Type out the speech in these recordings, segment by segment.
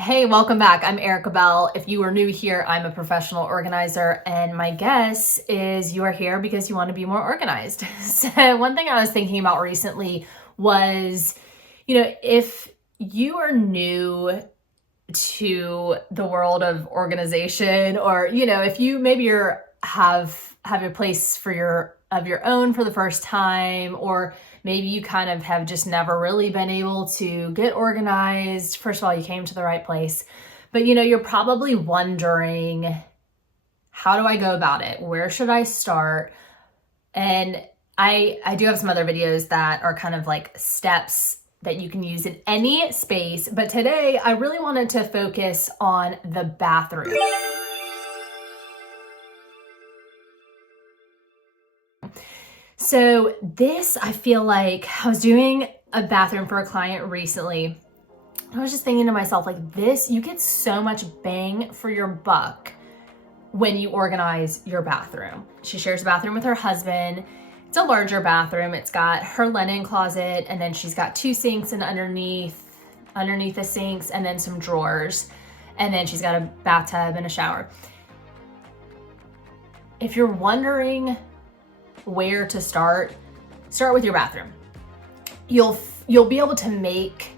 Hey, welcome back. I'm Erika Bell. If you are new here, I'm a professional organizer, and my guess is you are here because you want to be more organized. So, one thing I was thinking about recently was, if you are new to the world of organization, or if you maybe have a place for your own for the first time, or maybe you kind of have just never really been able to get organized. First of all, you came to the right place, but you're probably wondering, how do I go about it? Where should I start? And I do have some other videos that are kind of like steps that you can use in any space, but today I really wanted to focus on the bathroom. So this, I feel like I was doing a bathroom for a client recently. I was just thinking to myself, like, this, you get so much bang for your buck when you organize your bathroom. She shares a bathroom with her husband. It's a larger bathroom. It's got her linen closet, and then she's got two sinks, and underneath the sinks, and then some drawers. And then she's got a bathtub and a shower. If you're wondering where to start with your bathroom. You'll be able to make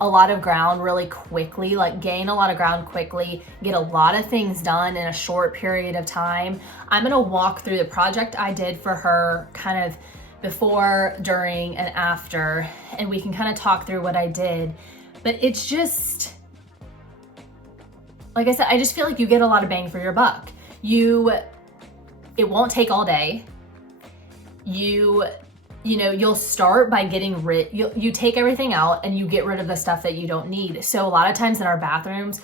a lot of ground really quickly, like gain a lot of ground quickly, get a lot of things done in a short period of time. I'm gonna walk through the project I did for her kind of before, during, and after, and we can kind of talk through what I did. But it's just, like I said, I just feel like you get a lot of bang for your buck. It won't take all day. You'll start by getting you take everything out and you get rid of the stuff that you don't need. So a lot of times in our bathrooms,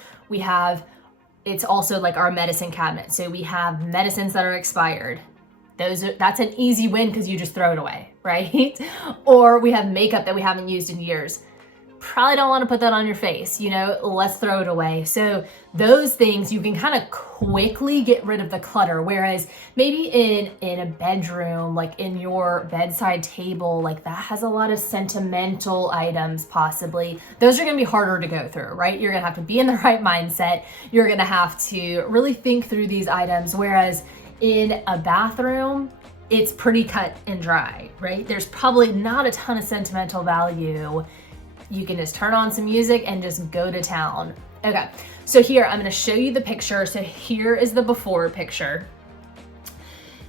it's also like our medicine cabinet. So we have medicines that are expired. That's an easy win because you just throw it away, right? Or we have makeup that we haven't used in years. Probably don't want to put that on your face, let's throw it away. So those things you can kind of quickly get rid of the clutter. Whereas maybe in a bedroom, like in your bedside table, like that has a lot of sentimental items possibly. Those are going to be harder to go through, right? You're going to have to be in the right mindset. You're going to have to really think through these items. Whereas in a bathroom, it's pretty cut and dry, right? There's probably not a ton of sentimental value. You can just turn on some music and just go to town. Okay, so here, I'm gonna show you the picture. So here is the before picture.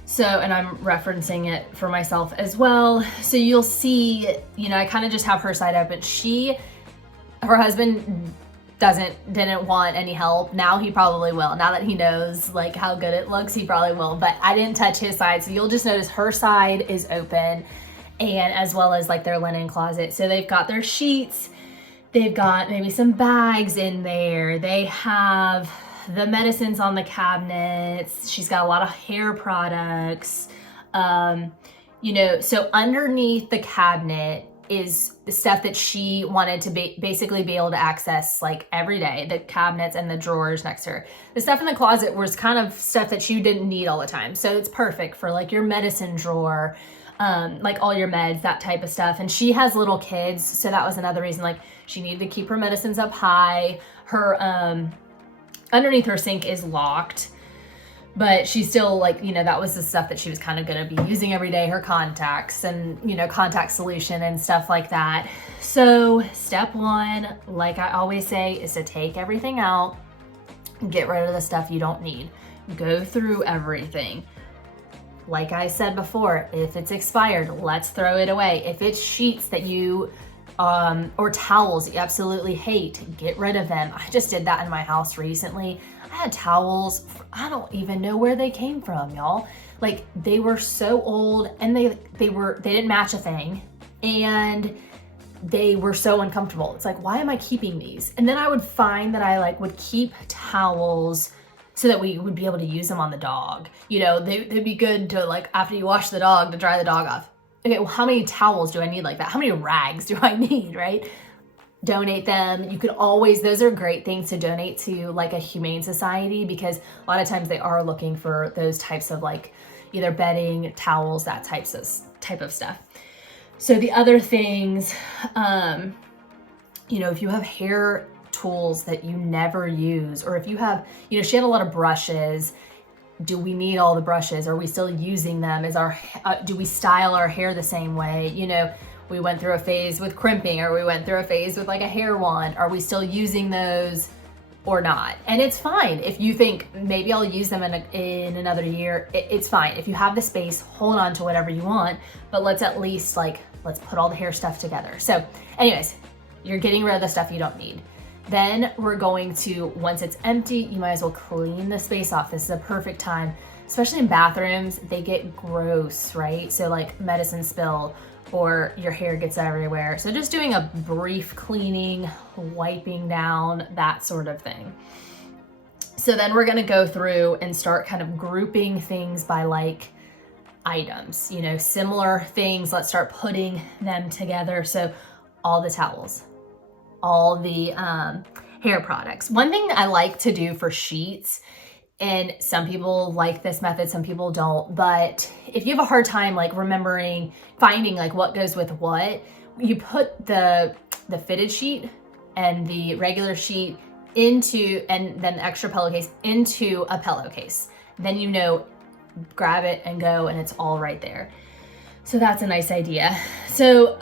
So, and I'm referencing it for myself as well. So you'll see, I kind of just have her side open. Her husband didn't want any help. Now he probably will. Now that he knows like how good it looks, he probably will. But I didn't touch his side. So you'll just notice her side is open, and as well as like their linen closet. So they've got their sheets, they've got maybe some bags in there, they have the medicines on the cabinets, she's got a lot of hair products, so underneath the cabinet is the stuff that she wanted to basically be able to access like every day, the cabinets and the drawers next to her. The stuff in the closet was kind of stuff that you didn't need all the time. So it's perfect for like your medicine drawer, like all your meds, that type of stuff. And she has little kids, so that was another reason, like she needed to keep her medicines up high. Her underneath her sink is locked, but she still that was the stuff that she was kind of going to be using every day, her contacts and contact solution and stuff like that. So step one, like I always say, is to take everything out, get rid of the stuff you don't need, go through everything. Like I said before, if it's expired, let's throw it away. If it's sheets that you, or towels that you absolutely hate, get rid of them. I just did that in my house recently. I had towels, I don't even know where they came from, y'all. Like they were so old and they didn't match a thing, and they were so uncomfortable. It's like, why am I keeping these? And then I would find that I would keep towels so that we would be able to use them on the dog. They'd be good to after you wash the dog, to dry the dog off. Okay, well, how many towels do I need like that? How many rags do I need, right? Donate them. You could always, those are great things to donate to like a humane society, because a lot of times they are looking for those types of either bedding, towels, that type of stuff. So the other things, if you have hair tools that you never use, or if you have, you know, she had a lot of brushes. Do we need all the brushes? Are we still using them? Do we style our hair the same way? You know, we went through a phase with crimping, or we went through a phase with like a hair wand. Are we still using those or not? And it's fine if you think maybe I'll use them in another year. It's fine. If you have the space, hold on to whatever you want, but let's at least let's put all the hair stuff together. So anyways, you're getting rid of the stuff you don't need. Then we're going to, once it's empty, you might as well clean the space off. This is a perfect time, especially in bathrooms. They get gross, right? So like medicine spill, or your hair gets everywhere. So just doing a brief cleaning, wiping down, that sort of thing. So then we're gonna go through and start kind of grouping things by like items, you know, similar things. Let's start putting them together. So all the towels, all the hair products. One thing I like to do for sheets, and some people like this method, some people don't, but if you have a hard time like finding like what goes with what, you put the fitted sheet and the regular sheet into, and then the extra pillowcase into a pillowcase. Then you know, grab it and go, and it's all right there. So that's a nice idea. So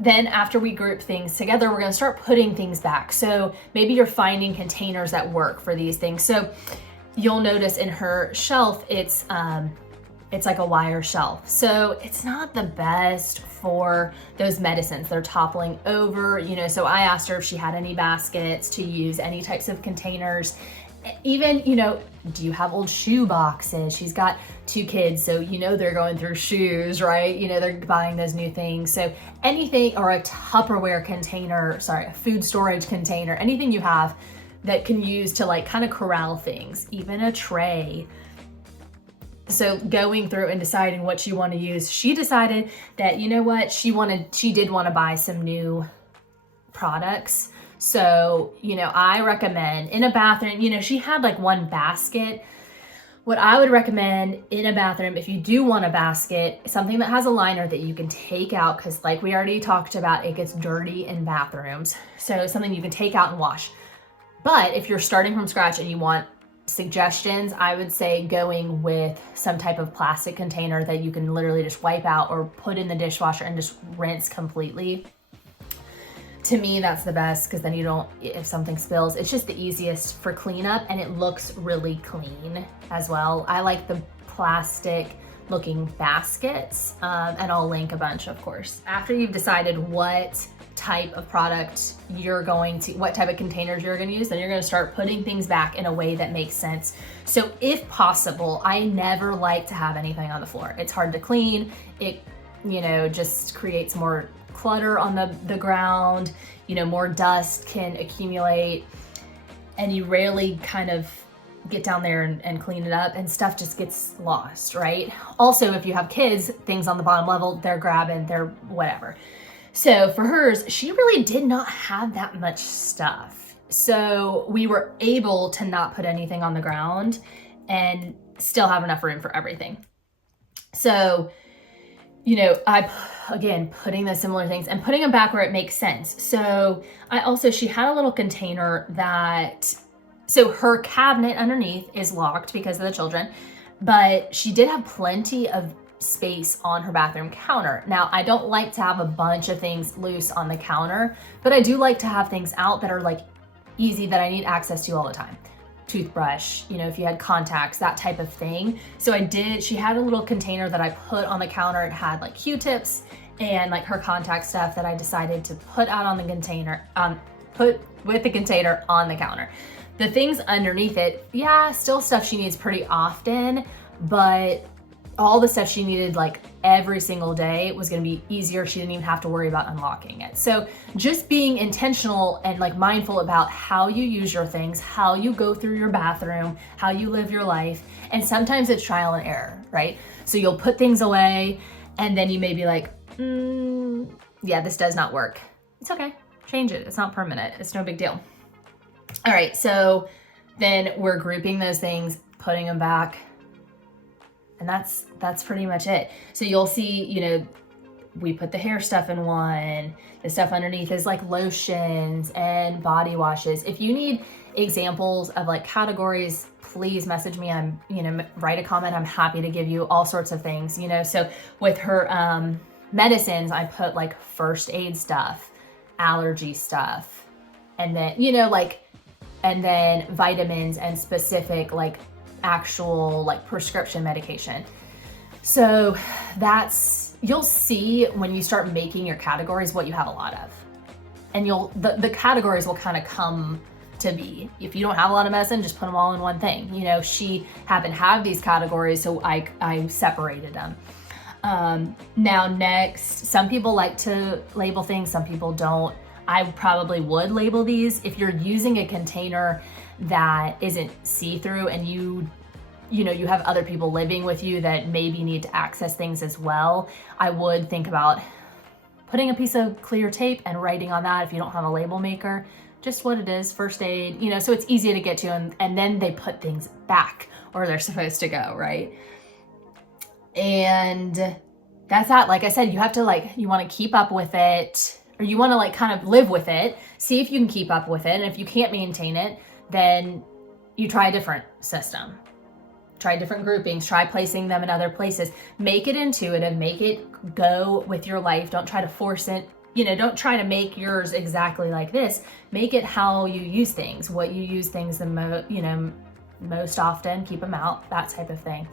then after we group things together, we're gonna start putting things back. So maybe you're finding containers that work for these things. So you'll notice in her shelf, it's like a wire shelf. So it's not the best for those medicines. They're toppling over, you know, so I asked her if she had any baskets to use, any types of containers. Even, you know, do you have old shoe boxes? She's got 2 kids, so you know they're going through shoes, right? You know, they're buying those new things. So anything, or a Tupperware container, a food storage container, anything you have that can use to like kind of corral things, even a tray. So going through and deciding what you want to use, she decided that, you know what, she did want to buy some new products. So, you know, I recommend in a bathroom, you know, she had like 1 basket. What I would recommend in a bathroom, if you do want a basket, something that has a liner that you can take out, because like we already talked about, it gets dirty in bathrooms. So something you can take out and wash. But if you're starting from scratch and you want suggestions, I would say going with some type of plastic container that you can literally just wipe out or put in the dishwasher and just rinse completely. To me, that's the best, because then you don't, if something spills, it's just the easiest for cleanup, and it looks really clean as well. I like the plastic looking baskets, and I'll link a bunch, of course. After you've decided what type of product what type of containers you're gonna use, then you're gonna start putting things back in a way that makes sense. So if possible, I never like to have anything on the floor. It's hard to clean. It, you know, just creates more clutter on the ground, you know, more dust can accumulate, and you rarely kind of get down there and clean it up, and stuff just gets lost, right? Also, if you have kids, things on the bottom level, they're grabbing, they're whatever. So for hers, she really did not have that much stuff. So we were able to not put anything on the ground and still have enough room for everything. So, you know, again, putting the similar things and putting them back where it makes sense. So she had a little container so her cabinet underneath is locked because of the children, but she did have plenty of space on her bathroom counter. Now, I don't like to have a bunch of things loose on the counter, but I do like to have things out that are like easy, that I need access to all the time. Toothbrush, you know, if you had contacts, that type of thing. So she had a little container that I put on the counter. It had like Q-tips and like her contact stuff that I decided to put out on the container, put with the container on the counter. The things underneath it, yeah, still stuff she needs pretty often, but all the stuff she needed like every single day was gonna be easier. She didn't even have to worry about unlocking it. So just being intentional and like mindful about how you use your things, how you go through your bathroom, how you live your life. And sometimes it's trial and error, right? So you'll put things away and then you may be like, yeah, this does not work. It's okay, change it. It's not permanent, it's no big deal. All right, so then we're grouping those things, putting them back, and that's pretty much it. So you'll see, you know, we put the hair stuff in one. The stuff underneath is like lotions and body washes. If you need examples of like categories, please message me. I'm, write a comment. I'm happy to give you all sorts of things, So with her medicines, I put like first aid stuff, allergy stuff, and then, and then vitamins and specific like actual like prescription medication. So you'll see when you start making your categories what you have a lot of. And the categories will kind of come to be. If you don't have a lot of medicine, just put them all in one thing. She happened to have these categories, so I separated them. Now next, some people like to label things, some people don't. I probably would label these. If you're using a container that isn't see-through and you have other people living with you that maybe need to access things as well, I would think about putting a piece of clear tape and writing on that if you don't have a label maker, just what it is, first aid, so it's easy to get to, and then they put things back where they're supposed to go, right? And that's that. Like I said, you have to you want to keep up with it, or you want to kind of live with it, see if you can keep up with it. And if you can't maintain it, then you try a different system. Try different groupings, try placing them in other places. Make it intuitive, make it go with your life. Don't try to force it. Don't try to make yours exactly like this. Make it how you use things, what you use things the most often, keep them out, that type of thing.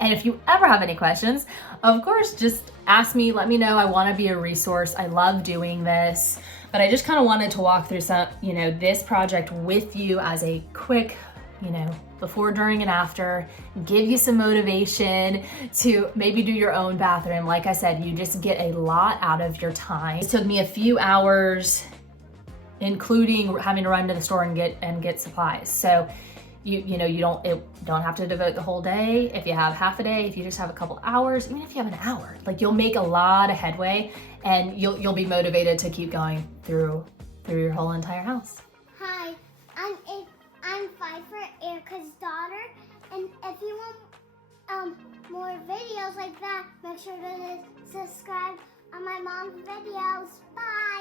And if you ever have any questions, of course, just ask me, let me know. I want to be a resource. I love doing this, but I just kind of wanted to walk through some, this project with you as a quick, before, during, and after, give you some motivation to maybe do your own bathroom. Like I said, you just get a lot out of your time. It took me a few hours, including having to run to the store and get supplies. So you don't have to devote the whole day. If you have half a day, if you just have a couple hours, even if you have an hour, you'll make a lot of headway, and you'll be motivated to keep going through your whole entire house. Hi, I'm 5 for Erika's daughter, and if you want more videos like that, make sure to subscribe on my mom's videos. Bye!